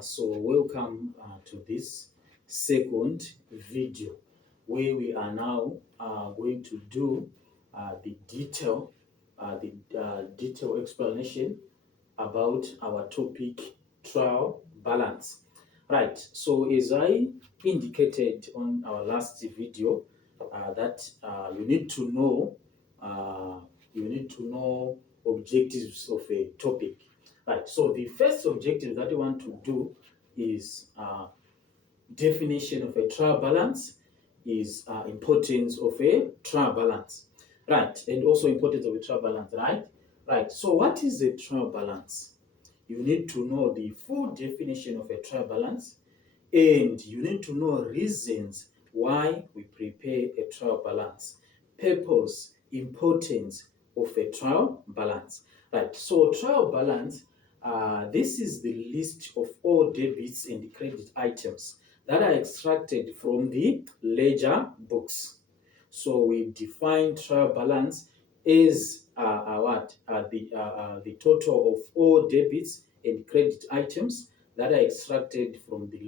So welcome to this second video where we are now going to do the detailed explanation about our topic trial balance. Right. So as I indicated on our last video, that uh, you need to know objectives of a topic. Right. So the first objective that you want to do is definition of a trial balance, is importance of a trial balance. Right. And also importance of a trial balance. Right. Right. So what is a trial balance? You need to know the full definition of a trial balance, and you need to know reasons why we prepare a trial balance, purpose, importance of a trial balance. Right. So trial balance, this is the list of all debits and credit items that are extracted from the ledger books. So we define trial balance is the total of all debits and credit items that are extracted from the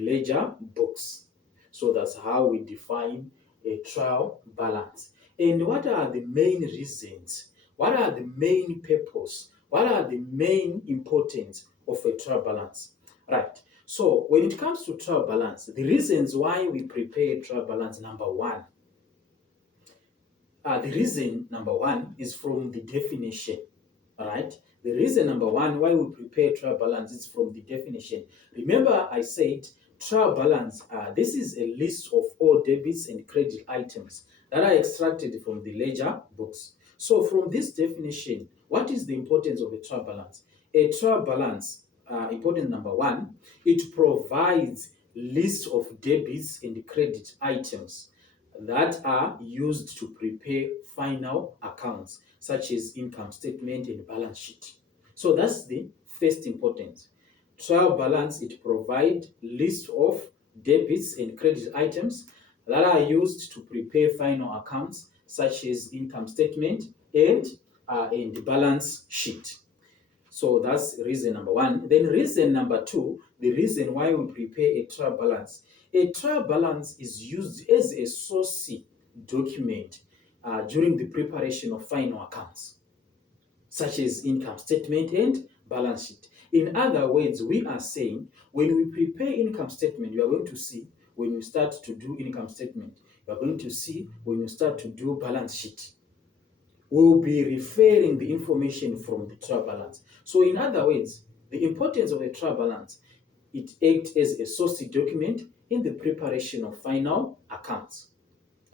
ledger books. So that's how we define a trial balance. And what are the main reasons? What are the main purpose? What are the main importance of a trial balance? Right. So when it comes to trial balance, the reasons why we prepare trial balance, the reason number one is from the definition. All right. The reason number one why we prepare trial balance is from the definition. Remember, I said trial balance. This is a list of all debits and credit items that are extracted from the ledger books. So, from this definition, what is the importance of a trial balance? A trial balance, important number one, it provides list of debits and credit items that are used to prepare final accounts, such as income statement and balance sheet. So that's the first importance. Trial balance, it provides list of debits and credit items that are used to prepare final accounts, such as income statement and the balance sheet. So that's reason number one. Then reason number two, the reason why we prepare a trial balance. A trial balance is used as a source document during the preparation of final accounts, such as income statement and balance sheet. In other words, we are saying when we prepare income statement, you are going to see when you start to do income statement, you are going to see when you start to do balance sheet. We'll be referring the information from the trial balance. So in other words, the importance of a trial balance, it acts as a source document in the preparation of final accounts.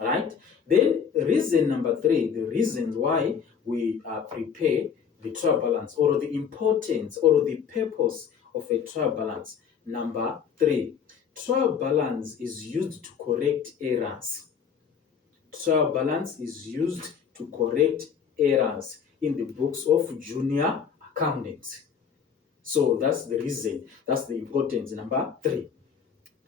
Right? Then reason number three, the reasons why we prepare the trial balance, or the importance or the purpose of a trial balance. Number three, trial balance is used to correct errors. Trial balance is used to correct errors in the books of junior accountants. So that's the reason, that's the importance, number three.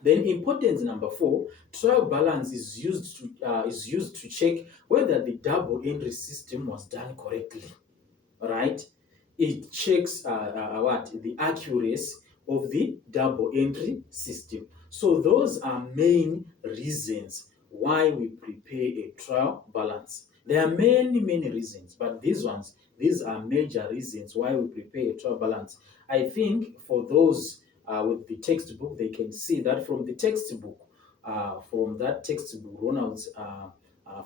Then importance number four, trial balance is used to check whether the double entry system was done correctly. Right? It checks the accuracy of the double entry system. So those are main reasons why we prepare a trial balance. There are many reasons, but these are major reasons why we prepare a trial balance. I think for those with the textbook, they can see that from the textbook, Ronald's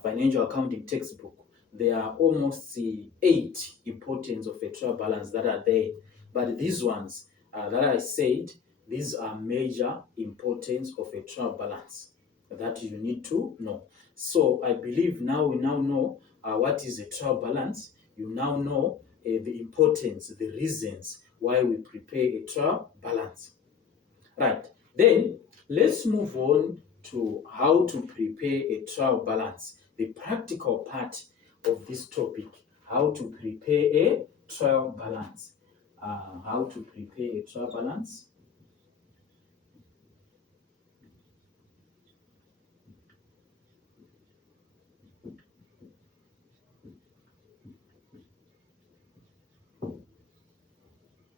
financial accounting textbook, there are almost 8 importance of a trial balance that are there. But these ones that I said, these are major importance of a trial balance that you need to know. So I believe now we now know what is a trial balance. You now know the importance, the reasons why we prepare a trial balance. Right. Then let's move on to how to prepare a trial balance, the practical part of this topic, how to prepare a trial balance. How to prepare a trial balance.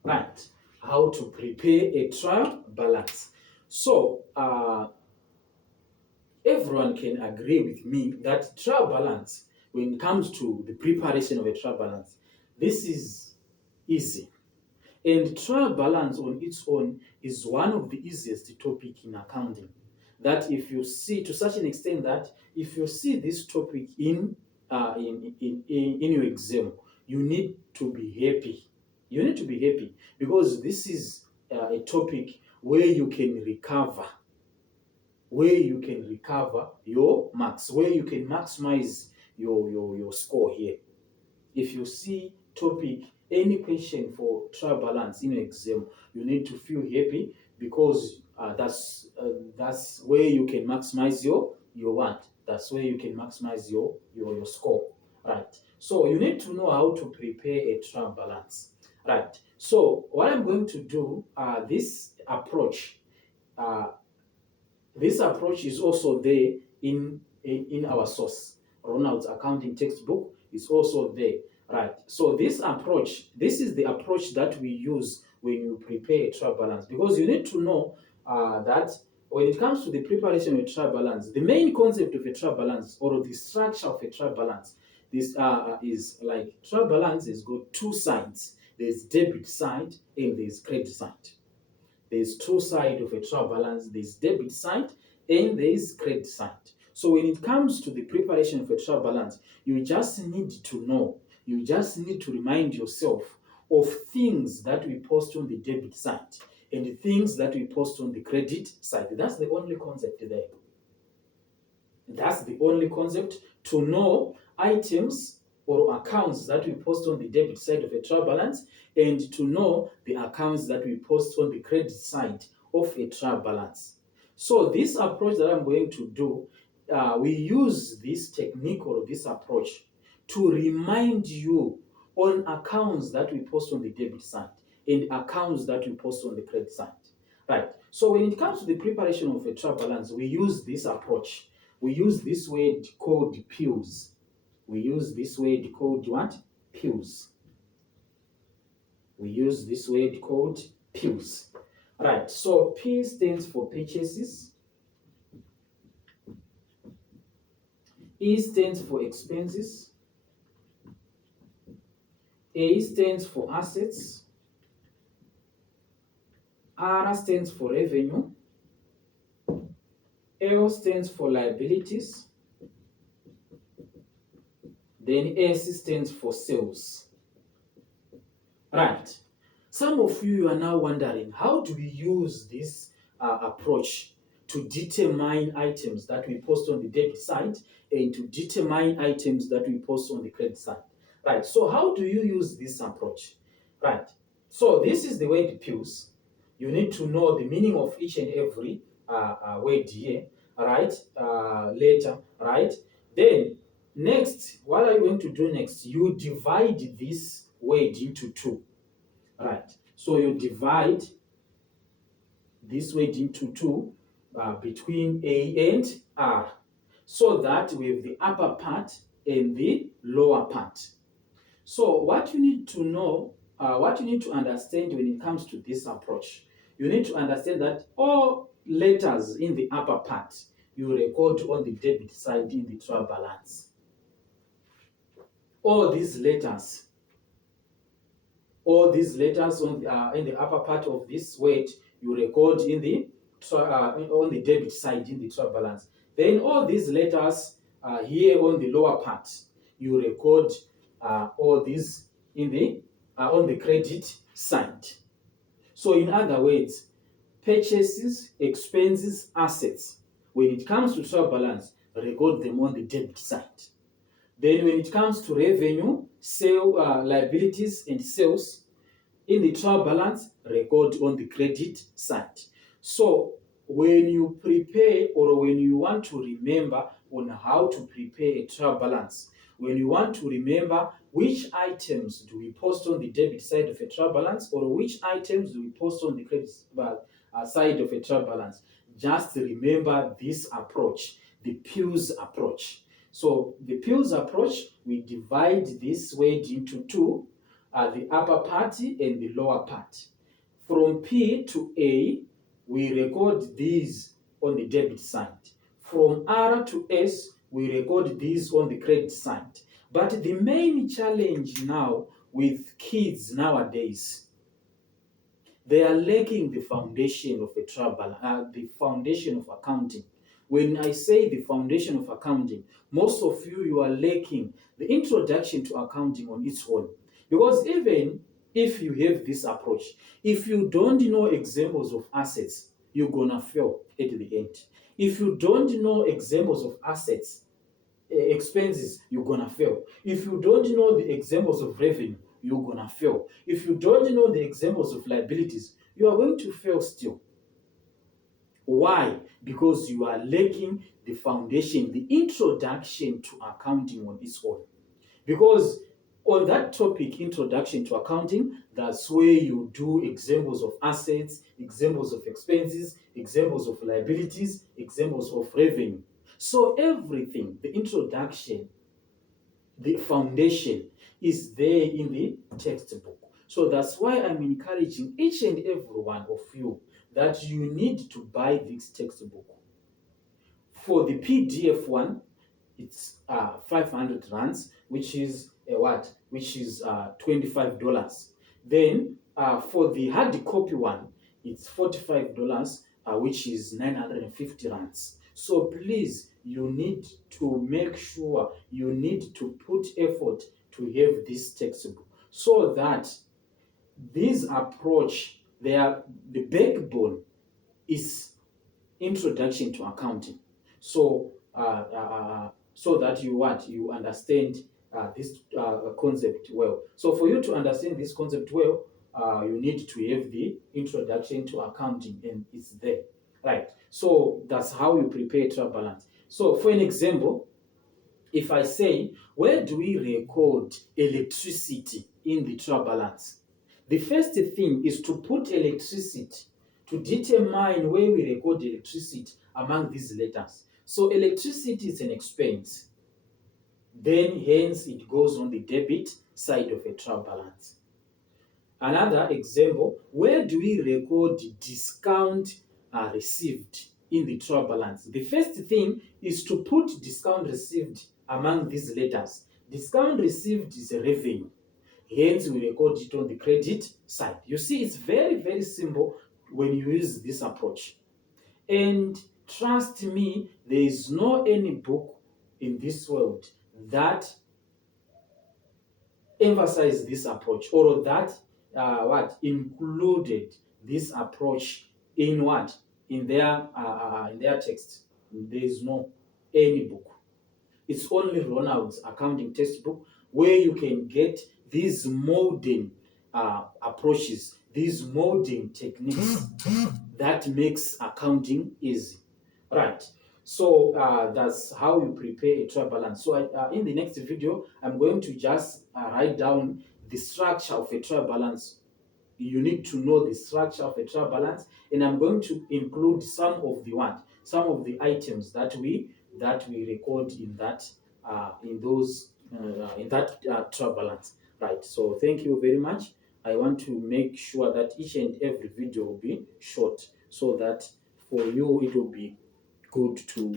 Right. how to prepare a trial balance. So everyone can agree with me that trial balance, when it comes to the preparation of a trial balance, this is easy. And trial balance on its own is one of the easiest topic in accounting. That if you see, to such an extent that if you see this topic in your exam, you need to be happy. You need to be happy because this is a topic where you can recover, your marks, where you can maximize your score here. If you see topic, any question for trial balance in your exam, you need to feel happy because that's where you can maximize your what. That's where you can maximize your score, right? So you need to know how to prepare a trial balance, right? So what I'm going to do, this approach, is also there in our source. Ronald's accounting textbook is also there, right? So this is the approach that we use when you prepare a trial balance, because you need to know that when it comes to the preparation of a trial balance, the main concept of a trial balance, or the structure of a trial balance, this is like trial balance has got two sides. There's debit side and there's credit side. There's two sides of a trial balance. There's debit side and there's credit side. So when it comes to the preparation of a trial balance, you just need to know, you just need to remind yourself of things that we post on the debit side and the things that we post on the credit side. That's the only concept there. That's the only concept, to know items or accounts that we post on the debit side of a trial balance, and to know the accounts that we post on the credit side of a trial balance. So this approach that I'm going to do, we use this technique or this approach to remind you on accounts that we post on the debit side and accounts that we post on the credit side. Right. So when it comes to the preparation of a trial balance, we use this approach. We use this word called PILS. We use this word called what? PILS. We use this word called PILS. Right. So P stands for purchases. E stands for expenses. A stands for assets. R stands for revenue. L stands for liabilities. Then S stands for sales. Right. Some of you are now wondering, how do we use this approach to determine items that we post on the debit side and to determine items that we post on the credit side? Right. So how do you use this approach? Right. So this is the word PILS. You need to know the meaning of each and every word here, right? Letter, right? Then next, what are you going to do next? You divide this word into two, right? So you divide this word into two between A and R, so that we have the upper part and the lower part. So what you need to know, what you need to understand when it comes to this approach, you need to understand that all letters in the upper part, you record on the debit side in the trial balance. All these letters on in the upper part of this word, you record in the on the debit side in the trial balance. Then all these letters here on the lower part, you record all these in the on the credit side. So in other words, purchases, expenses, assets, when it comes to trial balance, record them on the debit side. Then when it comes to revenue, liabilities and sales, in the trial balance, record on the credit side. So when you prepare, or when you want to remember on how to prepare a trial balance, when you want to remember which items do we post on the debit side of a trial balance, or which items do we post on the credit side of a trial balance, just remember this approach, the PILS approach. So the PILS approach, we divide this word into two, the upper part and the lower part. From P to A, we record these on the debit side. From R to S, we record these on the credit side. But the main challenge now with kids nowadays, they are lacking the foundation of a the foundation of accounting. When I say the foundation of accounting, most of you are lacking the introduction to accounting on its own. Because even if you have this approach, if you don't know examples of assets, you're gonna fail at the end. If you don't know examples of assets, expenses, you're gonna fail. If you don't know the examples of revenue, you're gonna fail. If you don't know the examples of liabilities, you are going to fail still. Why? Because you are lacking the foundation, the introduction to accounting on its own. Because on that topic, introduction to accounting, that's where you do examples of assets, examples of expenses, examples of liabilities, examples of revenue. So everything, the introduction, the foundation is there in the textbook. So that's why I'm encouraging each and every one of you that you need to buy this textbook. For the PDF one, it's 500 rands, which is what? Which is $25. Then for the hard copy one, it's $45, which is 950 rands. So please, you need to make sure you need to put effort to have this textbook so that this approach, the backbone is introduction to accounting. So so that you understand this concept well. So for you to understand this concept well, you need to have the introduction to accounting, and it's there, right? So that's how you prepare trial balance. So for an example, if I say, where do we record electricity in the trial balance? The first thing is to put electricity, to determine where we record electricity among these letters. So electricity is an expense. Then hence it goes on the debit side of a trial balance. Another example, where do we record discount received in the trial balance? The first thing is to put discount received among these letters. Discount received is a revenue. Hence, we record it on the credit side. You see, it's very, very simple when you use this approach. And trust me, there is no any book in this world that emphasizes this approach, or that included this approach in what in their text. There is no any book. It's only Ronald's accounting textbook where you can get these modern approaches, these modern techniques that makes accounting easy, right? So that's how you prepare a trial balance. So in the next video, I'm going to just write down the structure of a trial balance. You need to know the structure of a trial balance, and I'm going to include some of the items that we record in that trial balance, right? So thank you very much. I want to make sure that each and every video will be short, so that for you it will be good to